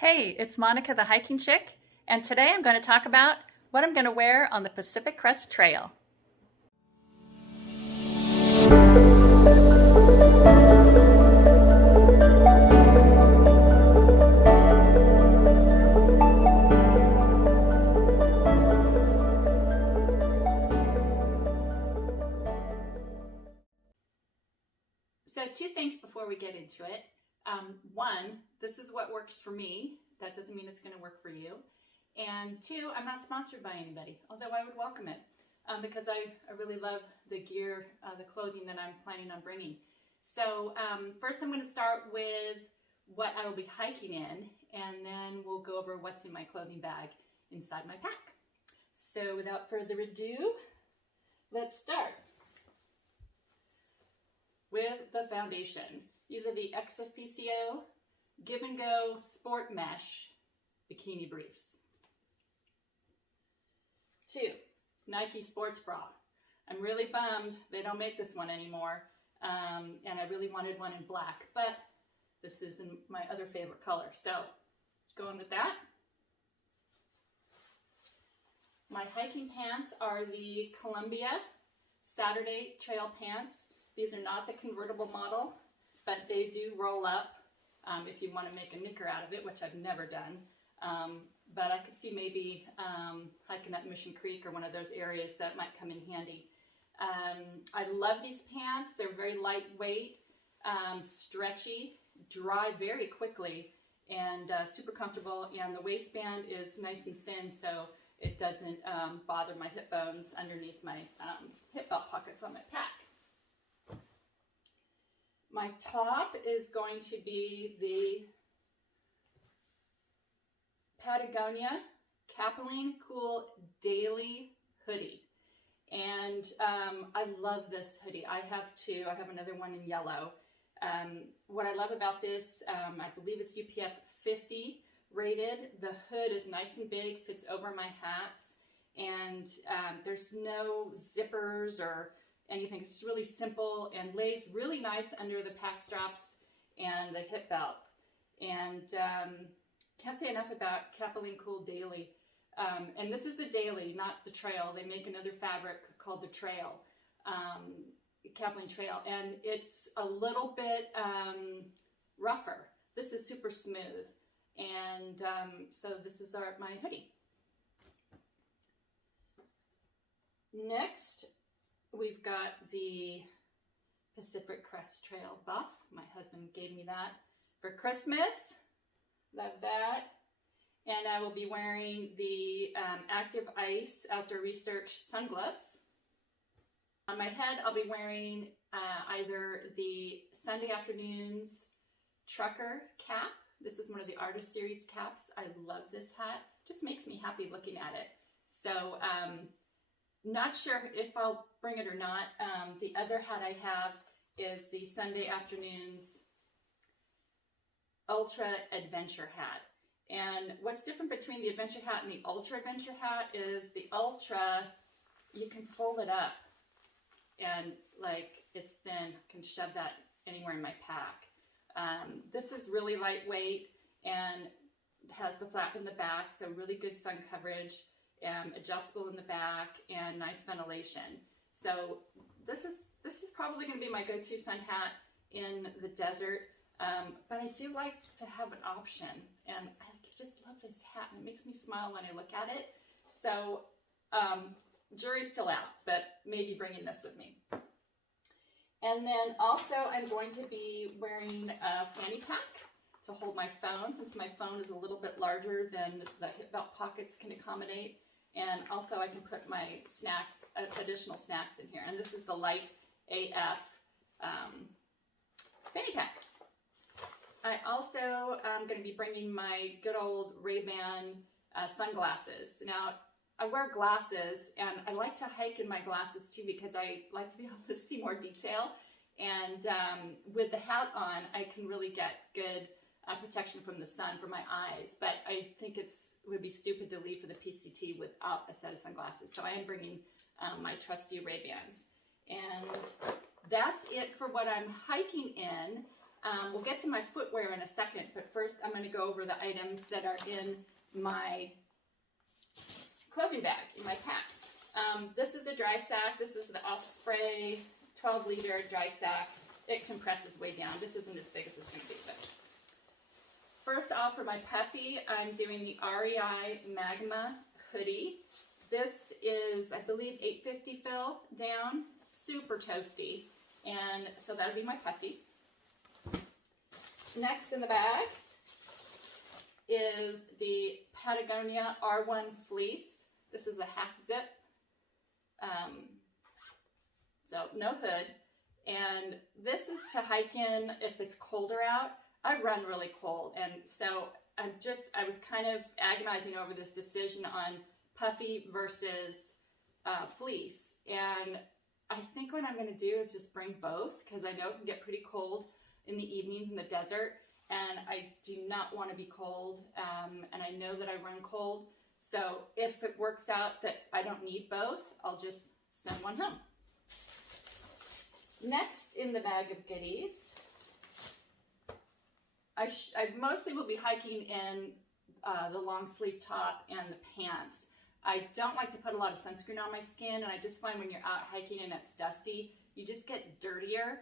Hey, it's Monica the Hiking Chick, and today I'm going to talk about what I'm going to wear on the Pacific Crest Trail. So two things before we get into it. One, this is what works for me. That doesn't mean it's going to work for you. And two, I'm not sponsored by anybody, although I would welcome it because I really love the gear, the clothing that I'm planning on bringing. So first I'm going to start with what I will be hiking in, and then we'll go over what's in my clothing bag inside my pack. So without further ado, let's start with the foundation. These are the Ex-Officio Give and Go Sport Mesh Bikini Briefs. 2, Nike Sports Bra. I'm really bummed they don't make this one anymore, and I really wanted one in black, but this is in my other favorite color, so going with that. My hiking pants are the Columbia Saturday Trail Pants. These are not the convertible model, but they do roll up if you want to make a knicker out of it, which I've never done. But I could see maybe hiking up Mission Creek or one of those areas that might come in handy. I love these pants. They're very lightweight, stretchy, dry very quickly, and super comfortable. And the waistband is nice and thin, so it doesn't bother my hip bones underneath my hip belt pockets on my pack. My top is going to be the Patagonia Capilene Cool Daily Hoodie. And I love this hoodie. I have two. I have another one in yellow. What I love about this, I believe it's UPF 50 rated. The hood is nice and big, fits over my hats, and there's no zippers or anything. It's really simple and lays really nice under the pack straps and the hip belt. And can't say enough about Capilene Cool Daily. And this is the Daily, not the Trail. They make another fabric called the Trail, Capilene Trail, and it's a little bit rougher. This is super smooth. And so this is my hoodie. Next, we've got the Pacific Crest Trail Buff. My husband gave me that for Christmas. Love that. And I will be wearing the Active Ice Outdoor Research sun gloves. On my head, I'll be wearing either the Sunday Afternoons Trucker cap. This is one of the Artist Series caps. I love this hat. Just makes me happy looking at it. So not sure if I'll bring it or not. The other hat I have is the Sunday Afternoons Ultra Adventure hat. And what's different between the adventure hat and the Ultra Adventure hat is the Ultra, you can fold it up and like it's thin, can shove that anywhere in my pack. This is really lightweight and has the flap in the back, so really good sun coverage, adjustable in the back, and nice ventilation. So this is probably going to be my go-to sun hat in the desert. But I do like to have an option, and I just love this hat, and it makes me smile when I look at it. So jury's still out, but maybe bringing this with me. And then also I'm going to be wearing a fanny pack to hold my phone, since my phone is a little bit larger than the hip belt pockets can accommodate. And also I can put my snacks, additional snacks in here. And this is the Light AF fanny pack. I also am going to be bringing my good old Ray-Ban sunglasses. Now, I wear glasses, and I like to hike in my glasses too because I like to be able to see more detail. And with the hat on, I can really get good protection from the sun for my eyes. But I think it would be stupid to leave for the PCT without a set of sunglasses. So I am bringing my trusty Ray-Bans. And that's it for what I'm hiking in. We'll get to my footwear in a second, but first I'm going to go over the items that are in my clothing bag, in my pack. This is a dry sack. This is the Osprey 12-liter dry sack. It compresses way down. This isn't as big as it's going to be. But first off, for my puffy, I'm doing the REI Magma hoodie. This is, I believe, 850 fill down, super toasty. And so that'll be my puffy. Next in the bag is the Patagonia R1 fleece. This is a half zip. So no hood. And this is to hike in if it's colder out. I run really cold. And so I was kind of agonizing over this decision on puffy versus fleece. And I think what I'm going to do is just bring both, because I know it can get pretty cold in the evenings in the desert. And I do not want to be cold. And I know that I run cold. So if it works out that I don't need both, I'll just send one home. Next in the bag of goodies, I mostly will be hiking in the long sleeve top and the pants. I don't like to put a lot of sunscreen on my skin, and I just find when you're out hiking and it's dusty, you just get dirtier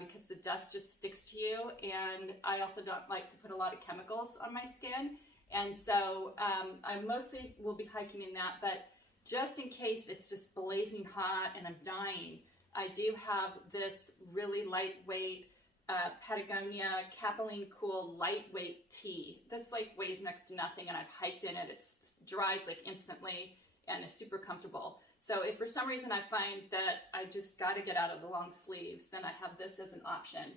because the dust just sticks to you. And I also don't like to put a lot of chemicals on my skin. And so I mostly will be hiking in that, but just in case it's just blazing hot and I'm dying, I do have this really lightweight Patagonia Capilene Cool lightweight tee. This like weighs next to nothing, and I've hiked in it. It dries like instantly and is super comfortable. So if for some reason I find that I just got to get out of the long sleeves, then I have this as an option.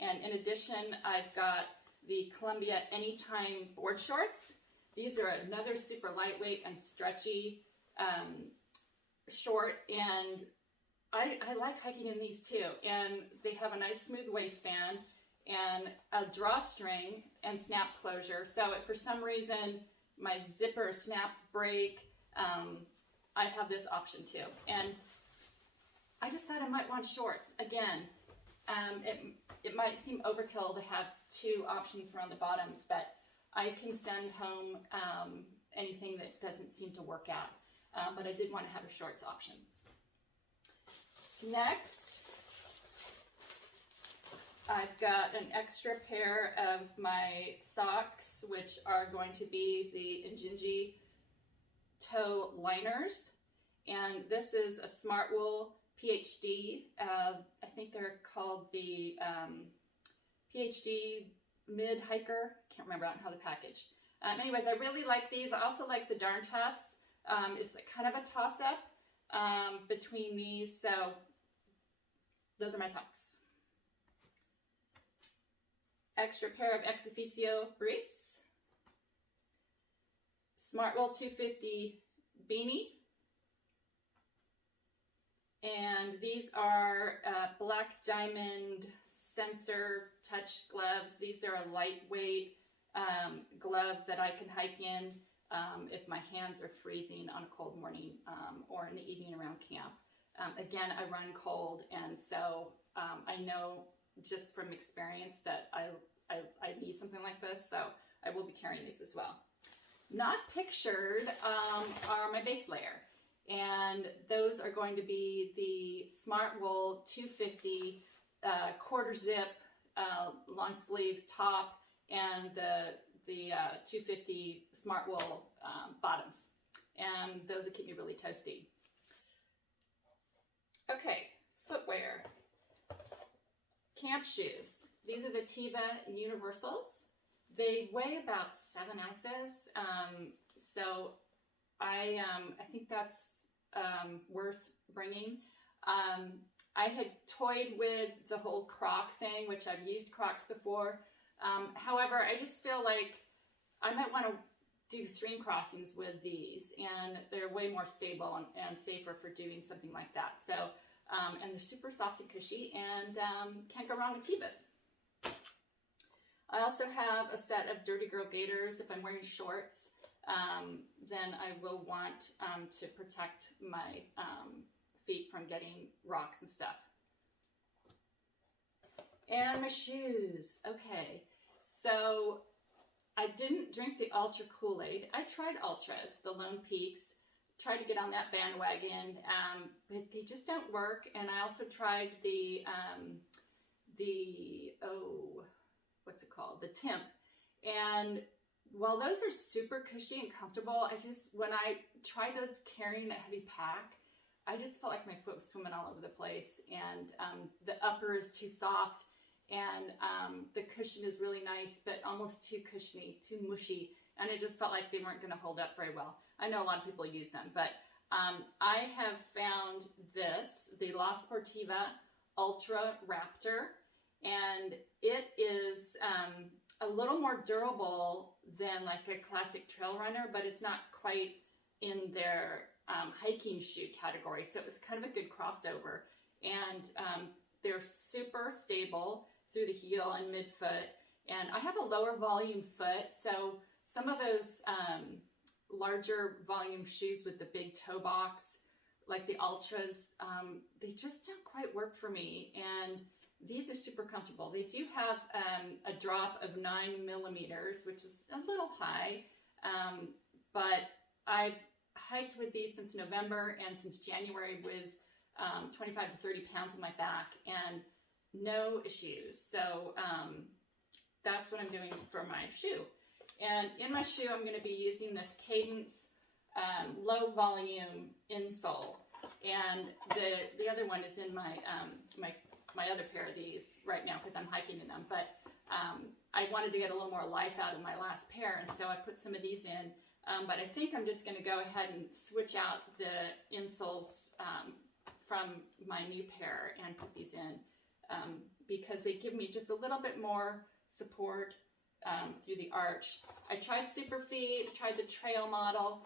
And in addition, I've got the Columbia Anytime board shorts. These are another super lightweight and stretchy short, and I like hiking in these too. And they have a nice smooth waistband and a drawstring and snap closure. So if for some reason my zipper snaps break, I have this option too. And I just thought I might want shorts. Again, it might seem overkill to have two options around the bottoms, but I can send home anything that doesn't seem to work out. But I did want to have a shorts option. Next, I've got an extra pair of my socks, which are going to be the Injinji toe liners. And this is a Smartwool PhD. I think they're called the PhD Mid Hiker. Can't remember, I don't have the package. Anyways, I really like these. I also like the Darn Toughs. It's kind of a toss-up between these. So those are my socks. Extra pair of Ex Officio briefs. Smartwool 250 beanie. And these are Black Diamond sensor touch gloves. These are a lightweight glove that I can hike in if my hands are freezing on a cold morning or in the evening around camp. Again, I run cold, and so I know just from experience that I need something like this, so I will be carrying these as well. Not pictured are my base layer. And those are going to be the Smartwool 250 quarter zip long sleeve top and the 250 Smartwool bottoms. And those will keep me really toasty. Okay, footwear. Camp shoes. These are the Teva Universals. They weigh about 7 ounces. So I think that's worth bringing. I had toyed with the whole Croc thing, which I've used Crocs before. However, I just feel like I might want to do stream crossings with these, and they're way more stable and safer for doing something like that. So, and they're super soft and cushy, and can't go wrong with Tevas. I also have a set of Dirty Girl gaiters. If I'm wearing shorts, then I will want to protect my feet from getting rocks and stuff. And my shoes. Okay, so I didn't drink the Ultra Kool-Aid. I tried Ultras, the Lone Peaks. Tried to get on that bandwagon, but they just don't work. And I also tried the what's it called? The Timp. And while those are super cushy and comfortable, when I tried those carrying that heavy pack, I just felt like my foot was swimming all over the place, and the upper is too soft, and the cushion is really nice, but almost too cushiony, too mushy, and it just felt like they weren't going to hold up very well. I know a lot of people use them, but I have found this, the La Sportiva Ultra Raptor, and it is a little more durable than like a classic trail runner, but it's not quite in their hiking shoe category. So it was kind of a good crossover, and they're super stable through the heel and midfoot. And I have a lower volume foot, so some of those larger volume shoes with the big toe box, like the Ultras, they just don't quite work for me. And these are super comfortable. They do have a drop of 9 millimeters, which is a little high, but I've hiked with these since November and since January with 25 to 30 pounds on my back and no issues. So that's what I'm doing for my shoe. And in my shoe, I'm going to be using this Cadence low volume insole. And the other one is in my my other pair of these right now because I'm hiking in them. But I wanted to get a little more life out of my last pair, and so I put some of these in. But I think I'm just going to go ahead and switch out the insoles from my new pair and put these in because they give me just a little bit more support through the arch. I tried Superfeet, tried the trail model,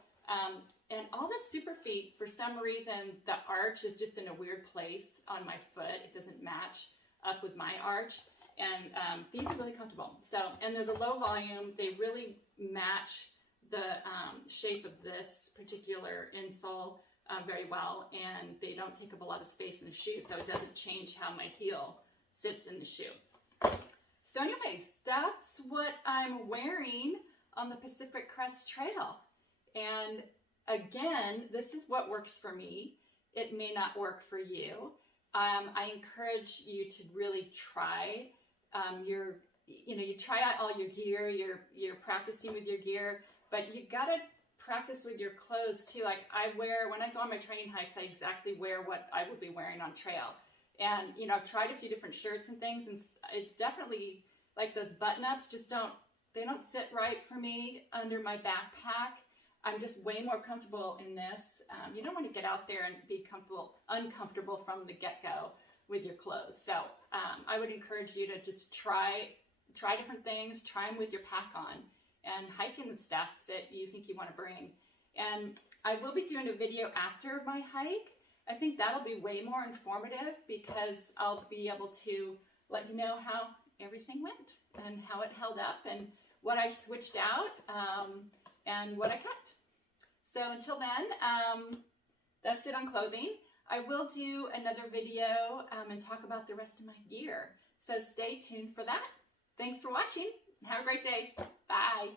and all the Superfeet, for some reason, the arch is just in a weird place on my foot. It doesn't match up with my arch. And these are really comfortable. So, and they're the low volume. They really match the shape of this particular insole very well, and they don't take up a lot of space in the shoe, so it doesn't change how my heel sits in the shoe. So anyways, that's what I'm wearing on the Pacific Crest Trail. And again, this is what works for me. It may not work for you. I encourage you to really try you try out all your gear, you're practicing with your gear, but you gotta practice with your clothes too. Like when I go on my training hikes, I exactly wear what I would be wearing on trail. And, I've tried a few different shirts and things, and it's definitely like those button-ups they don't sit right for me under my backpack. I'm just way more comfortable in this. You don't want to get out there and be uncomfortable from the get-go with your clothes. So I would encourage you to just try different things, try them with your pack on, and hike in the stuff that you think you want to bring. And I will be doing a video after my hike. I think that'll be way more informative because I'll be able to let you know how everything went and how it held up and what I switched out and what I kept. So until then, that's it on clothing. I will do another video and talk about the rest of my gear. So stay tuned for that. Thanks for watching. Have a great day. Bye.